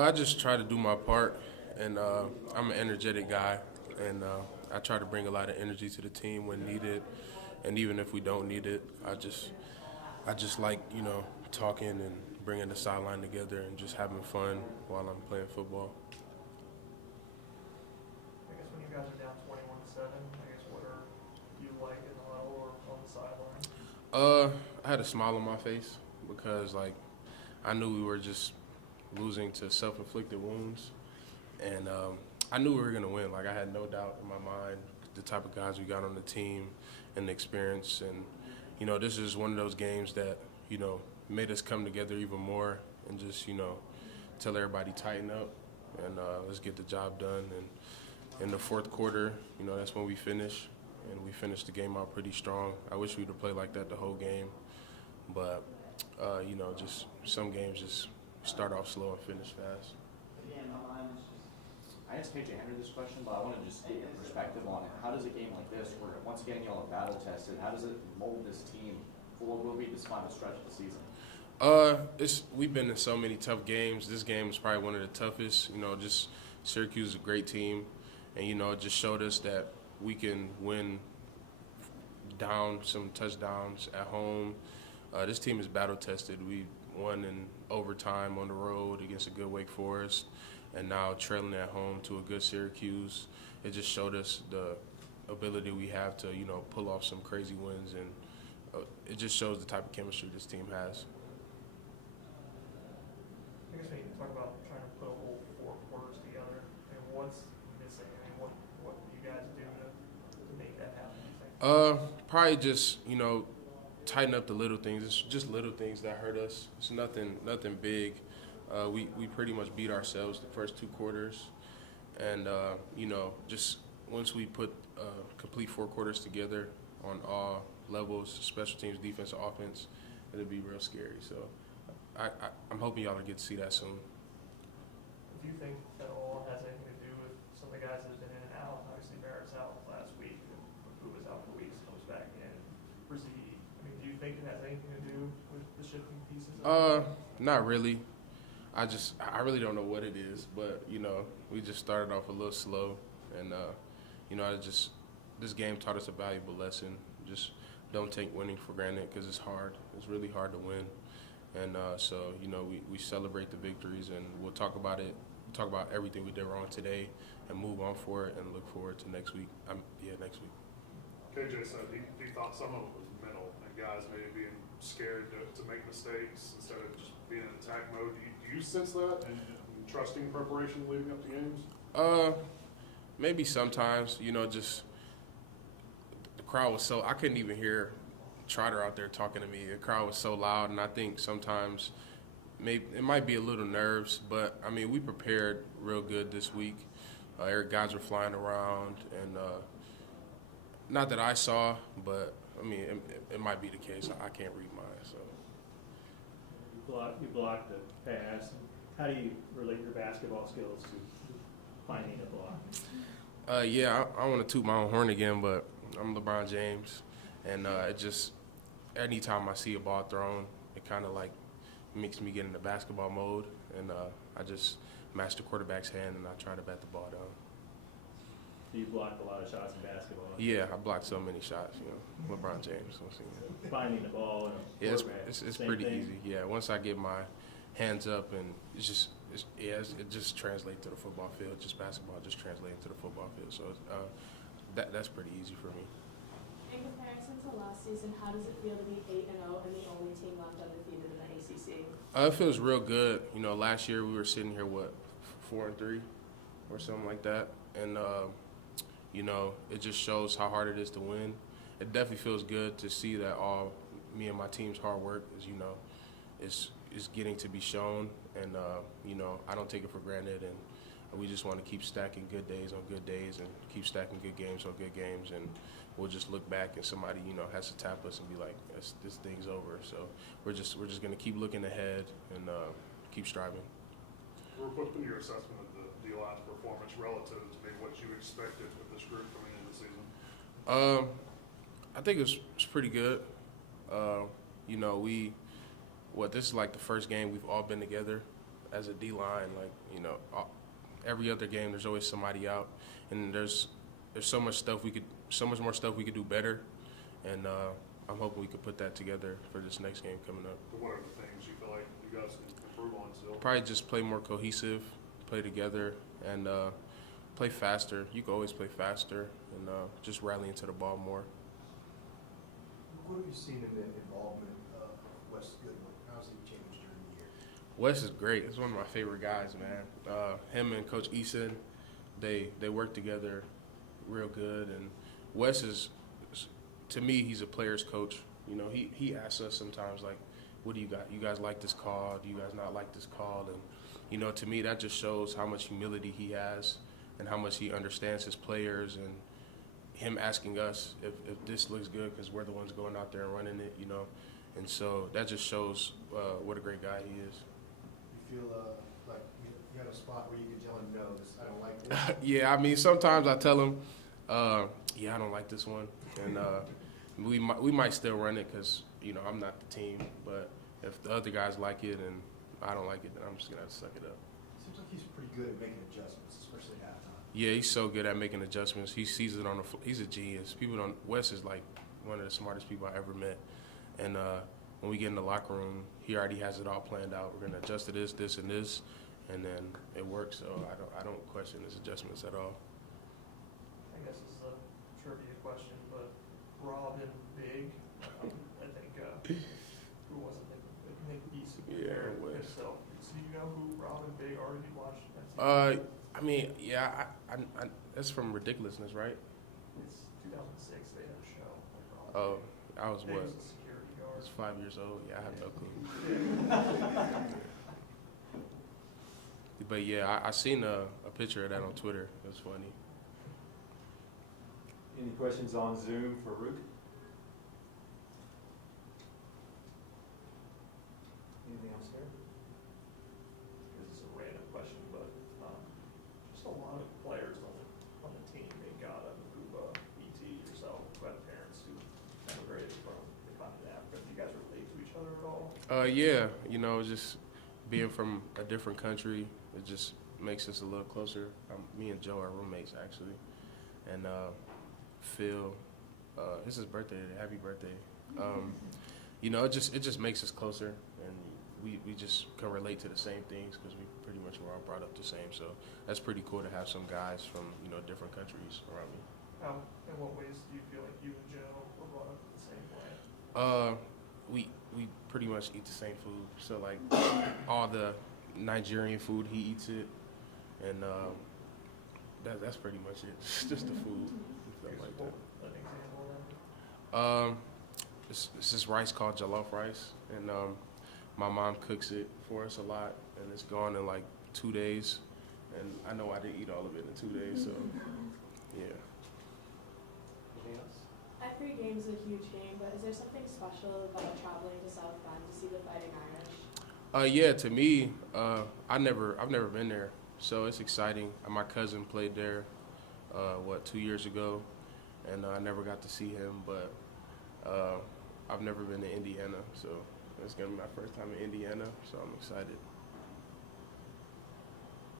I just try to do my part, and I'm an energetic guy, and I try to bring a lot of energy to the team when needed, and even if we don't need it, I just like talking and bringing the sideline together and just having fun while I'm playing football. I guess when you guys are down 21-7, I guess what are you like in the huddle or on the sideline? I had a smile on my face because I knew we were just losing to self-inflicted wounds, and I knew we were gonna win. I had no doubt in my mind the type of guys we got on the team and the experience, and this is one of those games that made us come together even more and just tell everybody tighten up and let's get the job done. And in the fourth quarter, that's when we finish, and we finished the game out pretty strong. I wish we'd have played like that the whole game, but just some games just start off slow and finish fast. I hesitate to answer this question, but I want to just get your perspective on it. How does a game like this, where once again y'all are battle tested, how does it mold this team for what will be this final stretch of the season? We've been in so many tough games. This game is probably one of the toughest. Just Syracuse is a great team, and it just showed us that we can win down some touchdowns at home. This team is battle tested. We won in overtime on the road against a good Wake Forest, and now trailing at home to a good Syracuse. It just showed us the ability we have to pull off some crazy wins, and it just shows the type of chemistry this team has. I guess when you talk about trying to put a whole four quarters together, and what's missing? I mean, what do you guys do to make that happen, do you think? Probably just tighten up the little things. It's just little things that hurt us. It's nothing big. We pretty much beat ourselves the first two quarters, and just once we put complete four quarters together on all levels, special teams, defense, offense, it'll be real scary. So I'm hoping y'all will get to see that soon. Do you think that all has anything to do with some of the guys that have been in and out? Obviously, Barrett's out last week, who was out for weeks, comes back in. Brzee. I mean, do you think it has anything to do with the shifting pieces? Not really. I really don't know what it is, but we just started off a little slow, and this game taught us a valuable lesson. Just don't take winning for granted because it's hard. It's really hard to win, and so we celebrate the victories, and we'll talk about it. Talk about everything we did wrong today, and move on for it, and look forward to next week. Next week. KJ said he thought some of it was mental, and guys maybe being scared to make mistakes instead of just being in attack mode. Do you sense that and trusting preparation leading up to games? Maybe sometimes, just the crowd was so – I couldn't even hear Trotter out there talking to me. The crowd was so loud, and I think sometimes maybe it might be a little nerves, but, I mean, we prepared real good this week. Guys were flying around, and not that I saw, but, I mean, it might be the case. I can't read mine, so. You block the pass. How do you relate your basketball skills to finding a block? I want to toot my own horn again, but I'm LeBron James, and it just anytime I see a ball thrown, it kind of makes me get into basketball mode, and I just match the quarterback's hand and I try to bat the ball down. Do you block a lot of shots in basketball? Yeah, I blocked so many shots. LeBron James. Finding the ball and yeah, it's pretty easy. Yeah, once I get my hands up, and it just translates to the football field. Just basketball just translates to the football field. So that's pretty easy for me. In comparison to last season, how does it feel to be 8-0 and the only team left undefeated in the ACC? It feels real good. Last year we were sitting here 4-3 or something like that, and it just shows how hard it is to win. It definitely feels good to see that all me and my team's hard work is getting to be shown, and I don't take it for granted, and we just want to keep stacking good days on good days and keep stacking good games on good games, and we'll just look back and somebody has to tap us and be like, this thing's over. So we're just going to keep looking ahead and keep striving. What's been your assessment of the D-line's performance relative to maybe what you expected with this group coming into the season? I think it's pretty good. This is like the first game we've all been together as a D-line, every other game there's always somebody out, and there's so much more stuff we could do better, and I'm hoping we could put that together for this next game coming up. But what are the things you feel like you guys can improve on still? Probably just play more cohesive, play together, and play faster. You can always play faster, and just rally into the ball more. What have you seen in the involvement of Wes Goodwin? How's he changed during the year? Wes is great. He's one of my favorite guys, man. Him and Coach Eason, they work together real good. And Wes is, to me, he's a player's coach. You know, he asks us sometimes, like, what do you got? You guys like this call? Do you guys not like this call? And, you know, to me, that just shows how much humility he has and how much he understands his players, and him asking us if this looks good because we're the ones going out there and running it, you know. And so that just shows what a great guy he is. You feel like you had a spot where you could tell him, no, I don't like this? Yeah, I mean, sometimes I tell him, yeah, I don't like this one. And we might still run it because, you know, I'm not the team. But if the other guys like it and I don't like it, then I'm just going to have to suck it up. Seems like he's pretty good at making adjustments, especially at halftime. Yeah, he's so good at making adjustments. He sees it on the he's a genius. Wes is like one of the smartest people I ever met. And when we get in the locker room, he already has it all planned out. We're going to adjust to this, this, and this, and then it works. So I don't question his adjustments at all. I guess this is a trivia question, but Robin Big, I think, who was it? I think he's Yeah, Wes. himself. So you know who Robin Big already watched? I mean, yeah, I that's from Ridiculousness, right? It's 2006. They had a show. Like Oh, Robin I was Big. what? He was a security I guard. was 5 years old. Yeah, I have no clue. But yeah, I seen a picture of that on Twitter. It was funny. Any questions on Zoom for Ruke? Anything else there? This is a random question, but just a lot of players on the team. They got Uba, ET, yourself, who had parents who emigrated from the continent of Africa. Do you guys relate to each other at all? Yeah, you know, just being from a different country, it just makes us a little closer. Me and Joe are roommates actually, and Phil, it's his birthday today. Happy birthday! You know, it just makes us closer, and we just can relate to the same things because we pretty much were all brought up the same. So that's pretty cool to have some guys from, you know, different countries around me. How, in what ways do you feel like you and Joe were brought up in the same way? We pretty much eat the same food. So like all the Nigerian food, he eats it, and that's pretty much it. Just the food, stuff like that. An example then? It's this rice called jollof rice, and my mom cooks it for us a lot, and it's gone in like 2 days, and I know I didn't eat all of it in 2 days, so yeah. Anything else? Every game's a huge game, but is there something special about traveling to South Bend to see the Fighting Irish? Yeah, to me, I've never been there, so it's exciting. My cousin played there, 2 years ago, and I never got to see him, but I've never been to Indiana, so it's gonna be my first time in Indiana, so I'm excited.